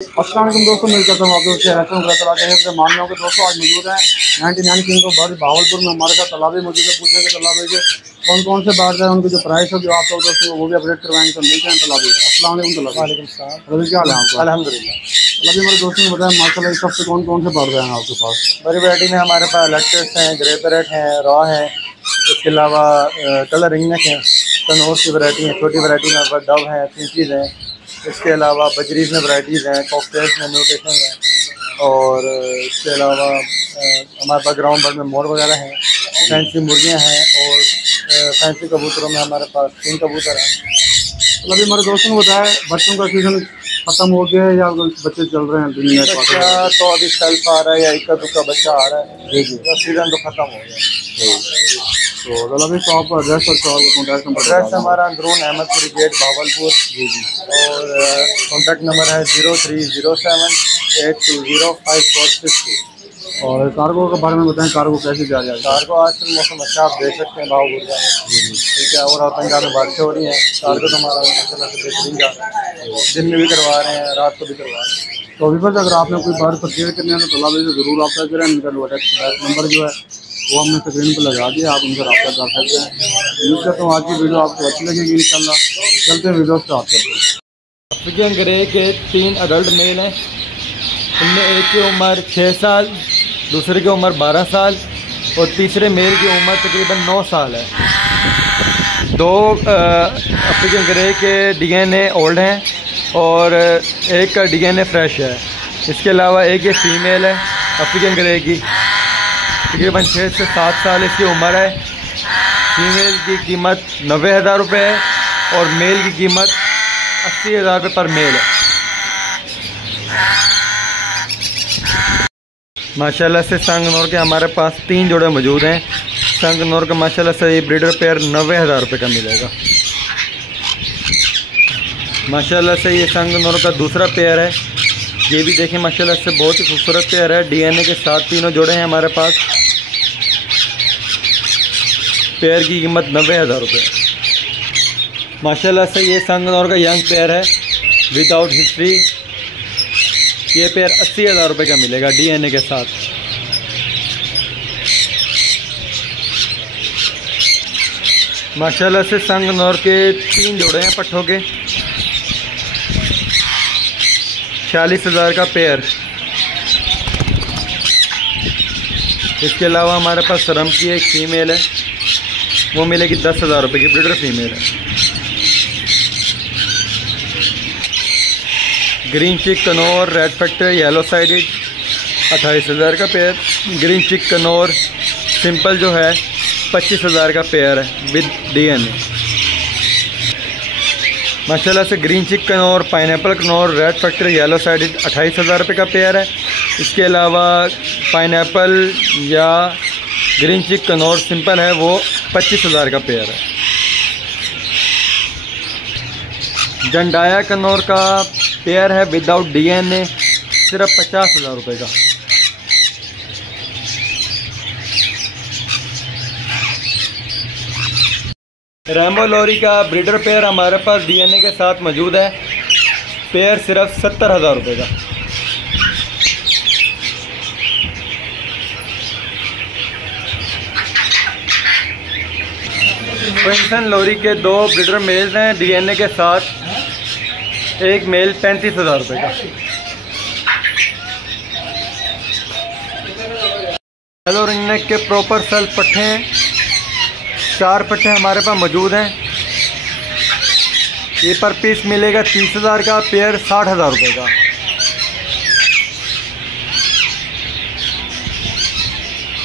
अस्सलाम वालेकुम दोस्तों, मैं करता हूँ आप लोग से मानने के दोस्तों आज मौजूद हैं 99 किंग को बर्ड भावलपुर में हमारे साथ तालाबी मौजूद है। पूछने के तालाबी के कौन कौन से बर्ड हैं, उनकी जो प्राइस है जो आप लोग दोस्तों वो भी अपडेट करवाएंगे। तो मिलते हैं तालाबी। अस्सलाम वालेकुम तालाबी। रवि क्या हाल है आपका? अल्हम्दुलिल्लाह। अभी मेरे दोस्तों ने बताया माशाल्लाह इस हफ्ते कौन कौन से बर्ड हैं आपके पास? बड़ी वैरायटी में हमारे पास लेक्चर्स हैं, ग्रे पैरेट हैं, रॉ हैं, इसके अलावा कलर रिंगनेक हैं, कनौर की वैरायटी हैं, छोटी वैरायटी में डव हैं, फिंचीज़ हैं, इसके अलावा बजरीज में वैराइटीज़ हैं, कॉकटेल्स में म्यूटेशन हैं, और इसके अलावा हमारे पास ग्राउंड बर्ड में मोर वगैरह हैं, फैंसी मुर्गियाँ हैं, और फैंसी कबूतरों में हमारे पास 3 कबूतर हैं। तो अभी मेरे दोस्तों ने बताया बच्चों का सीजन खत्म हो गया है या बच्चे चल रहे हैं? दिन में बच्चा तो अभी सेल्फ आ रहा है या इक्का दुक्का बच्चा आ रहा है, जी सीज़न तो ख़त्म हो गया। तो अभी तो आपका एड्रेस और कॉन्टैक्ट नंबर? एड्रेस हमारा अंदरून अहमदपुरी गेट भावलपुर, और कॉन्टैक्ट नंबर है 0307 8205462। और कार्गो के बारे में बताएं, कार्गो कैसे जा रहा है? कार्गो आजकल मौसम अच्छा, आप देख सकते हैं, भाव बढ़ रहा है, ठीक है। और पंजाब में बारिशें हो रही हैं, कार्गो तो हमारा माशाल्लाह से बेहतरीन जा रहा है, दिन में भी करवा रहे हैं, रात को भी करवा रहे हैं। तो अभी पर अगर आपने कोई बर्ड परचेज करनी है तो तालाबी से ज़रूर रब्ता करें। इनका कॉन्टैक्ट नंबर जो है वो हमने स्क्रीन पर लगा दिया, आप उनसे रब्ता कर सकते हैं। उम्मीद करता हूँ आज की वीडियो आपको अच्छी लगेगी इंशाल्लाह। चलते हैं वीडियो स्टार्ट करते हैं। अफ्रीकन ग्रे के 3 अडल्ट मेल हैं, इनमें एक की उम्र 6 साल, दूसरे की उम्र 12 साल और तीसरे मेल की उम्र तकरीबन 9 साल है। 2 अफ्रीकन ग्रे के DNA ओल्ड हैं और एक का DNA फ्रेश है। इसके अलावा एक ये फीमेल है अफ्रीकन ग्रे की, तकरीबन 6 से 7 साल इसकी उम्र है। फीमेल की कीमत 90,000 रुपये है और मेल की कीमत 80,000 रुपये पर मेल है। माशाल्लाह से संगनौर के हमारे पास 3 जोड़े मौजूद हैं। संगनौर का माशाल्लाह से ये ब्रीडर पेयर 90,000 रुपये का मिलेगा। माशाल्लाह से ये संगनौर का दूसरा पेयर है, ये भी देखें माशाल्लाह से बहुत ही खूबसूरत पेयर है। DNA के साथ 3 जोड़े हैं हमारे पास। पेयर की कीमत 90,000 रुपये। माशाल्लाह से ये संगनौर का यंग पेयर है विदाउट हिस्ट्री। ये पेयर 80,000 रुपये का मिलेगा DNA के साथ। माशाल्लाह से संगनौर के 3 जोड़े हैं पट्ठों के, 46,000 का पेयर। इसके अलावा हमारे पास सरम की एक फीमेल है, वो मिलेगी 10,000 रुपये की, ब्रीडर फीमेल है। ग्रीन चिक Knorr red factor yellow sided 28,000 का पेयर। ग्रीन चिक कनौर सिंपल जो है 25,000 का पेयर है विद DNA। माशाल्लाह से ग्रीन चिक Knorr, pineapple Knorr, red factor yellow sided 28,000 रुपये का पेयर है। इसके अलावा पाइनएप्पल या ग्रीन चिक कनौर सिंपल है वो 25,000 का पेयर है। जंडाया कनौर का पेयर है विदाउट DNA, सिर्फ 50,000 रुपये का। रैम्बो लोरी का ब्रीडर पेयर हमारे पास DNA के साथ मौजूद है, पेयर सिर्फ 70,000 रुपये का। पेंसन लोरी के 2 ब्रीडर मेल्स हैं DNA के साथ, एक मेल 35,000 रुपये का। हेलो रिंगनेक के प्रॉपर सेल्फ पट्टे हैं, 4 पट्टे हमारे पास मौजूद हैं। ये पर पीस मिलेगा 30,000 का, पेयर 60,000 रुपये का।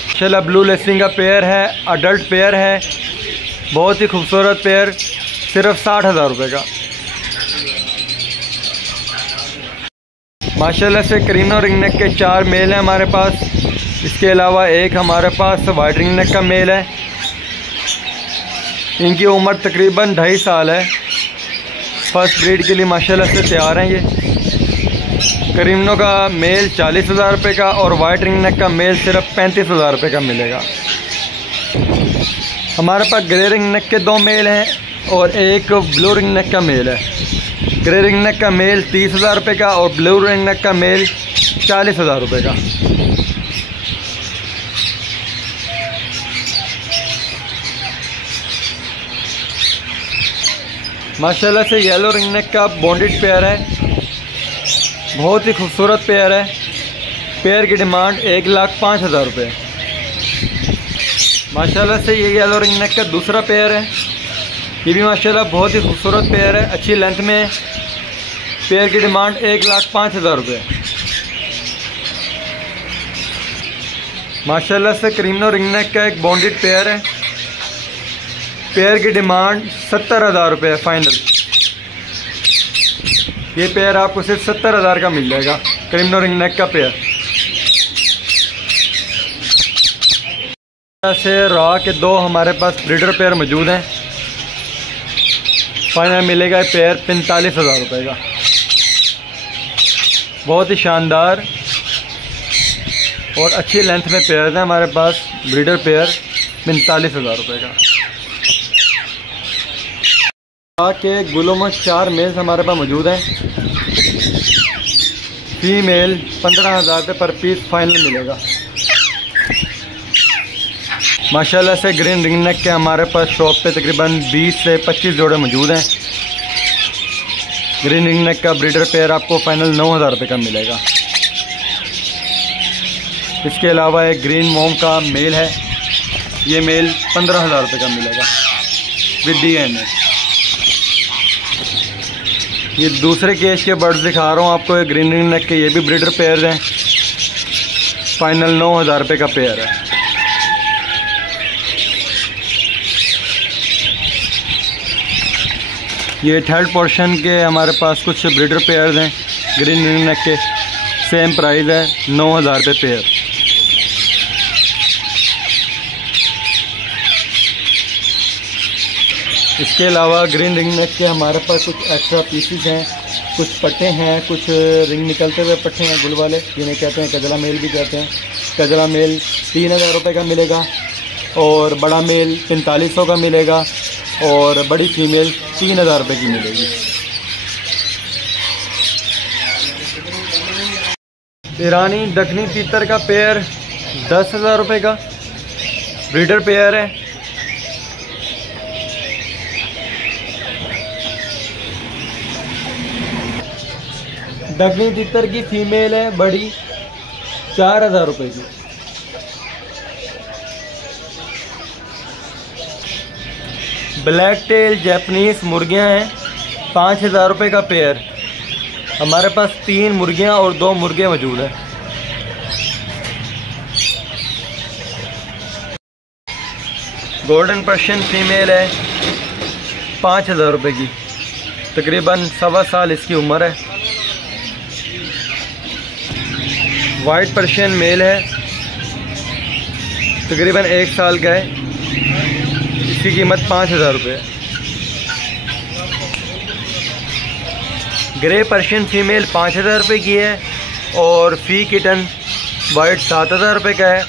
माशाल्लाह ब्लू लेसिंग का पेयर है, अडल्ट पेयर है, बहुत ही खूबसूरत पेयर, सिर्फ 60,000 रुपये का। माशाल्लाह से करीनो रिंगनेक के 4 मेल हैं हमारे पास। इसके अलावा एक हमारे पास वाइट रिंगनेक का मेल है, इनकी उम्र तकरीबन 2.5 साल है। फर्स्ट ब्रीड के लिए माशाल्लाह से तैयार हैं ये। करीनो का मेल 40,000 रुपये का और वाइट रिंगनेक का मेल सिर्फ 35,000 रुपये का मिलेगा। हमारे पास ग्रे रिंगनेक के 2 मेल हैं और एक ब्लू रिंगनेक का मेल है। ग्रे रिंग नेक का मेल 30,000 रुपये का और ब्लू रिंग नेक का मेल 40,000 रुपये का। माशाल्लाह से येलो रिंग नेक का बॉन्डेड पेयर है, बहुत ही खूबसूरत पेयर है। पेयर की डिमांड 1,05,000 रुपये। माशाल्लाह से ये येलो रिंग नेक का दूसरा पेयर है, ये भी माशाल्लाह बहुत ही खूबसूरत पेयर है, अच्छी लेंथ में है। पेयर की डिमांड 1,05,000 रुपये। माशाल्लाह से क्रीमनो रिंग नेक का एक बॉन्डेड पेयर है, पेयर की डिमांड 70,000 रुपये फाइनल। ये पेयर आपको सिर्फ 70,000 का मिल जाएगा, क्रीमनो रिंग नेक का पेयर। से रॉ के दो हमारे पास ब्रीडर पेयर मौजूद हैं, फाइनल मिलेगा पेयर 45,000 रुपये का। बहुत ही शानदार और अच्छी लेंथ में पेयर हैं हमारे पास, ब्रीडर पेयर 45,000 रुपये का। के गुलों में 4 मेल्स हमारे पास मौजूद हैं, फीमेल 15,000 रुपये पर पीस फाइनल मिलेगा। माशाल्लाह से ग्रीन रिंग नेक के हमारे पास शॉप पे तकरीबन 20 से 25 जोड़े मौजूद हैं। ग्रीन रिंग नेक का ब्रीडर पेयर आपको फाइनल 9,000 रुपये का मिलेगा। इसके अलावा एक ग्रीन मोम का मेल है, ये मेल 15,000 रुपये का मिलेगा विद DNA। ये दूसरे केज के बर्ड्स दिखा रहा हूँ आपको, ये ग्रीन रिंग नेक के, ये भी ब्रीडर पेयर हैं, फाइनल 9,000 रुपये का पेयर है। ये थर्ड पोर्शन के हमारे पास कुछ ब्रीडर पेयर्स हैं, ग्रीन रिंग नेक के, सेम प्राइस है 9,000 रुपये पेयर। इसके अलावा ग्रीन रिंग नेक के हमारे पास कुछ एक्स्ट्रा पीसीस हैं, कुछ पट्टे हैं, कुछ रिंग निकलते हुए पट्टे हैं गुल वाले, जिन्हें कहते हैं कजला मेल भी कहते हैं। कजला मेल 3,000 रुपये का मिलेगा और बड़ा मेल 4500 का मिलेगा और बड़ी फीमेल 3,000 रुपये की मिलेगी। ईरानी दखनी तीतर का पेयर 10,000 रुपये का ब्रीडर पेयर है। दखनी तीतर की फीमेल है बड़ी 4,000 रुपये की। ब्लैक टेल जैपनीज मुर्गियां हैं 5,000 रुपये का पेयर। हमारे पास 3 मुर्गियां और 2 मुर्गे मौजूद हैं। गोल्डन पर्शियन फीमेल है 5,000 रुपये की, तकरीबन 1.25 साल इसकी उम्र है। वाइट पर्शियन मेल है, तकरीबन 1 साल का है, इसकी कीमत 5,000 रुपये। ग्रे पर्शियन फीमेल 5,000 रुपये की है और फी किटन वाइट 7,000 रुपये का है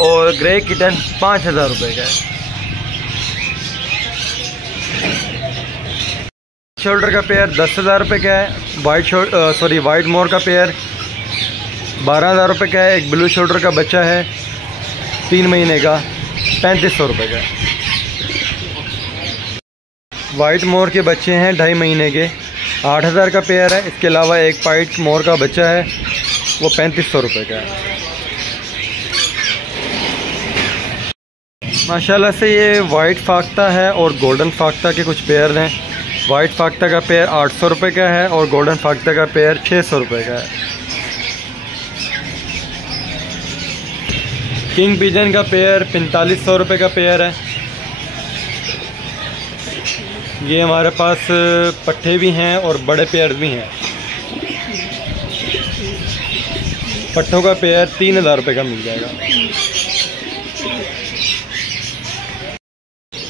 और ग्रे किटन 5,000 रुपये का है। शोल्डर का पेयर 10,000 रुपये का है। वाइट मोर का पेयर 12,000 रुपये का है। एक ब्लू शोल्डर का बच्चा है 3 महीने का 3,500 रुपये का है। वाइट मोर के बच्चे हैं 2.5 महीने के, 8,000 का पेयर है। इसके अलावा एक वाइट मोर का बच्चा है, वो 3,500 रुपये का है। माशाल्लाह से ये वाइट फाख्ता है और गोल्डन फाख्ता के कुछ पेयर हैं। वाइट फाख्ता का पेयर 800 रुपये का है और गोल्डन फाख्ता का पेयर 600 रुपये का है। किंग पिजन का पेयर 4500 रुपये का पेयर है। ये हमारे पास पट्टे भी हैं और बड़े पेयर भी हैं। पट्टों का पेयर 3,000 रुपये का मिल जाएगा।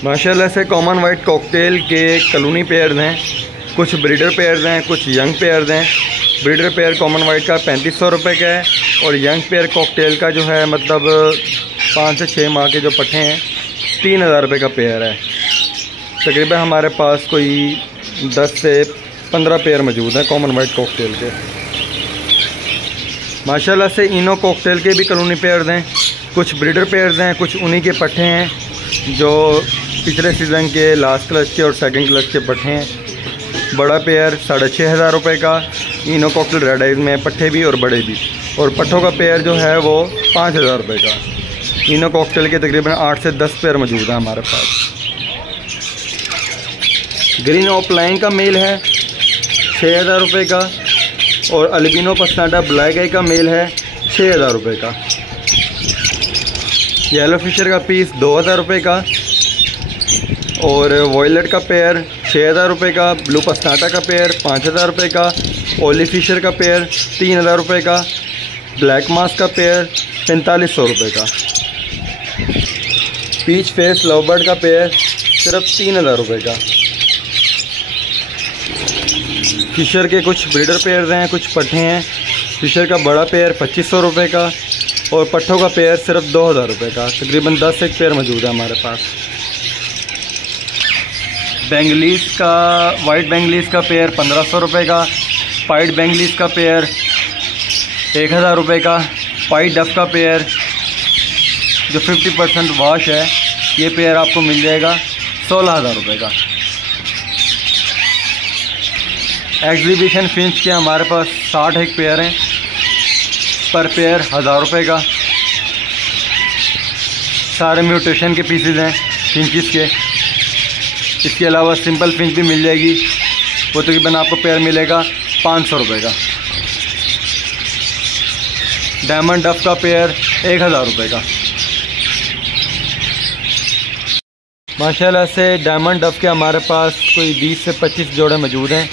माशाल्लाह से कॉमन वाइट कॉकटेल के कॉलोनी पेयर्स हैं, कुछ ब्रीडर पेयर्स हैं, कुछ यंग पेयर्स हैं। ब्रीडर पेयर कॉमन वाइट का 3,500 रुपये का है और यंग पेयर कॉकटेल का जो है मतलब 5 से 6 माह के जो पट्टे हैं 3,000 रुपये का पेयर है। तकरीबन हमारे पास कोई 10 से 15 पेयर मौजूद हैं कॉमन वाइट कॉकटेल के। माशाल्लाह से इनो कॉकटेल के भी कॉलोनी पेयर्स हैं, कुछ ब्रीडर पेयर्स हैं, कुछ उन्हीं के पट्टे हैं जो पिछले सीज़न के लास्ट क्लच के और सेकंड क्लच के पट्टे हैं। बड़ा पेयर 6,500 रुपये का, इनो कॉकटेल रेड आइज में पट्टे भी और बड़े भी, और पट्ठों का पेयर जो है वो 5,000 रुपये का। इनो कॉकटेल के तकरीबन 8 से 10 पेयर मौजूद हैं हमारे पास। ग्रीन ऑफलाइन का मेल है 6,000 रुपये का, और अल्बिनो पसनाटा ब्लैक आई का मेल है 6,000 रुपये का। येलो फिशर का पीस 2,000 रुपये का, और वॉयलेट का पेयर 6,000 रुपये का, ब्लू पसनाटा का पेयर 5,000 रुपये का, ओली फिशर का पेयर 3,000 रुपये का, ब्लैक मास्क का पेयर 4,500 रुपये का, पीच फेस लवबर्ड का पेयर सिर्फ 3,000 रुपये का। फिशर के कुछ ब्रीडर पेयर हैं, कुछ पट्टे हैं। फिशर का बड़ा पेयर 2,500 रुपये का, और पट्ठों का पेयर सिर्फ 2,000 रुपये का। तकरीबन 10 एक पेयर मौजूद है हमारे पास। बेंगलीस का वाइट बेंगलीस का पेयर 1,500 रुपये का, वाइट बेंगलीस का पेयर 1,000 रुपये का, वाइट डफ का पेयर जो 50% वॉश है, ये पेयर आपको मिल जाएगा 16,000 रुपये का। एग्जीबिशन फिंच के हमारे पास 60 एक पेयर हैं, पर पेयर 1,000 रुपये का। सारे म्यूटेशन के पीसेज हैं फिंचिस के। इसके अलावा सिंपल फिंच भी मिल जाएगी, वो तकरीबन आपको पेयर मिलेगा 500 रुपये का। डायमंड डफ का पेयर 1,000 रुपये का। माशाल्लाह से डायमंड डफ के हमारे पास कोई 20 से 25 जोड़े मौजूद हैं।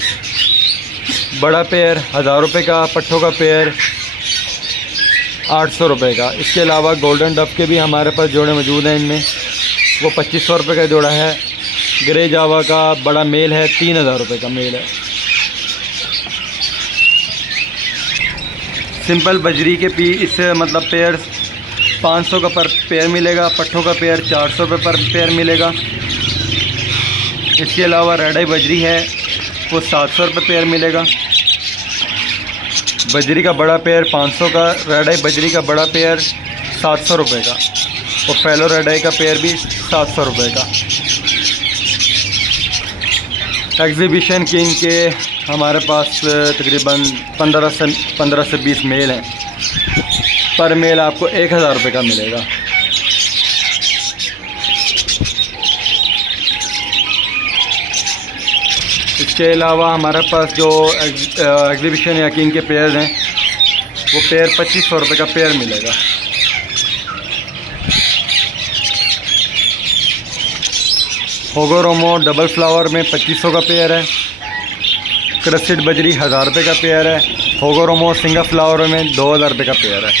बड़ा पेयर 1,000 रुपये का, पट्ठों का पेयर 800 रुपये का। इसके अलावा गोल्डन डफ के भी हमारे पास जोड़े मौजूद हैं, इनमें वो 2,500 रुपये का जोड़ा है। ग्रे जावा का बड़ा मेल है 3,000 रुपये का मेल है। सिंपल बजरी के पीस मतलब पेयर 500 का पर पेयर मिलेगा, पट्ठों का पेयर 400 रुपये पर पेयर मिलेगा। इसके अलावा रेड आई बजरी है, वो 700 रुपये पेयर मिलेगा। बजरी का बड़ा पेयर 500 का, रेड आई बजरी का बड़ा पेयर 700 रुपये का, और फैलो रेड आई का पेयर भी 700 रुपये का। एग्जीबिशन किंग के हमारे पास तकरीबन 15 से 20 मेल हैं, पर मेल आपको 1,000 रुपये का मिलेगा। इसके अलावा हमारे पास जो एग्जीबिशन या किंग के पेयर हैं, वो पेयर 2,500 रुपये का पेयर मिलेगा। होगोरोमो डबल फ्लावर में 2,500 का पेयर है। क्रस्टेड बजरी 1,000 रुपये का पेयर है। होगोरोमो सिंगल फ्लावर में 2,000 रुपये का पेयर है।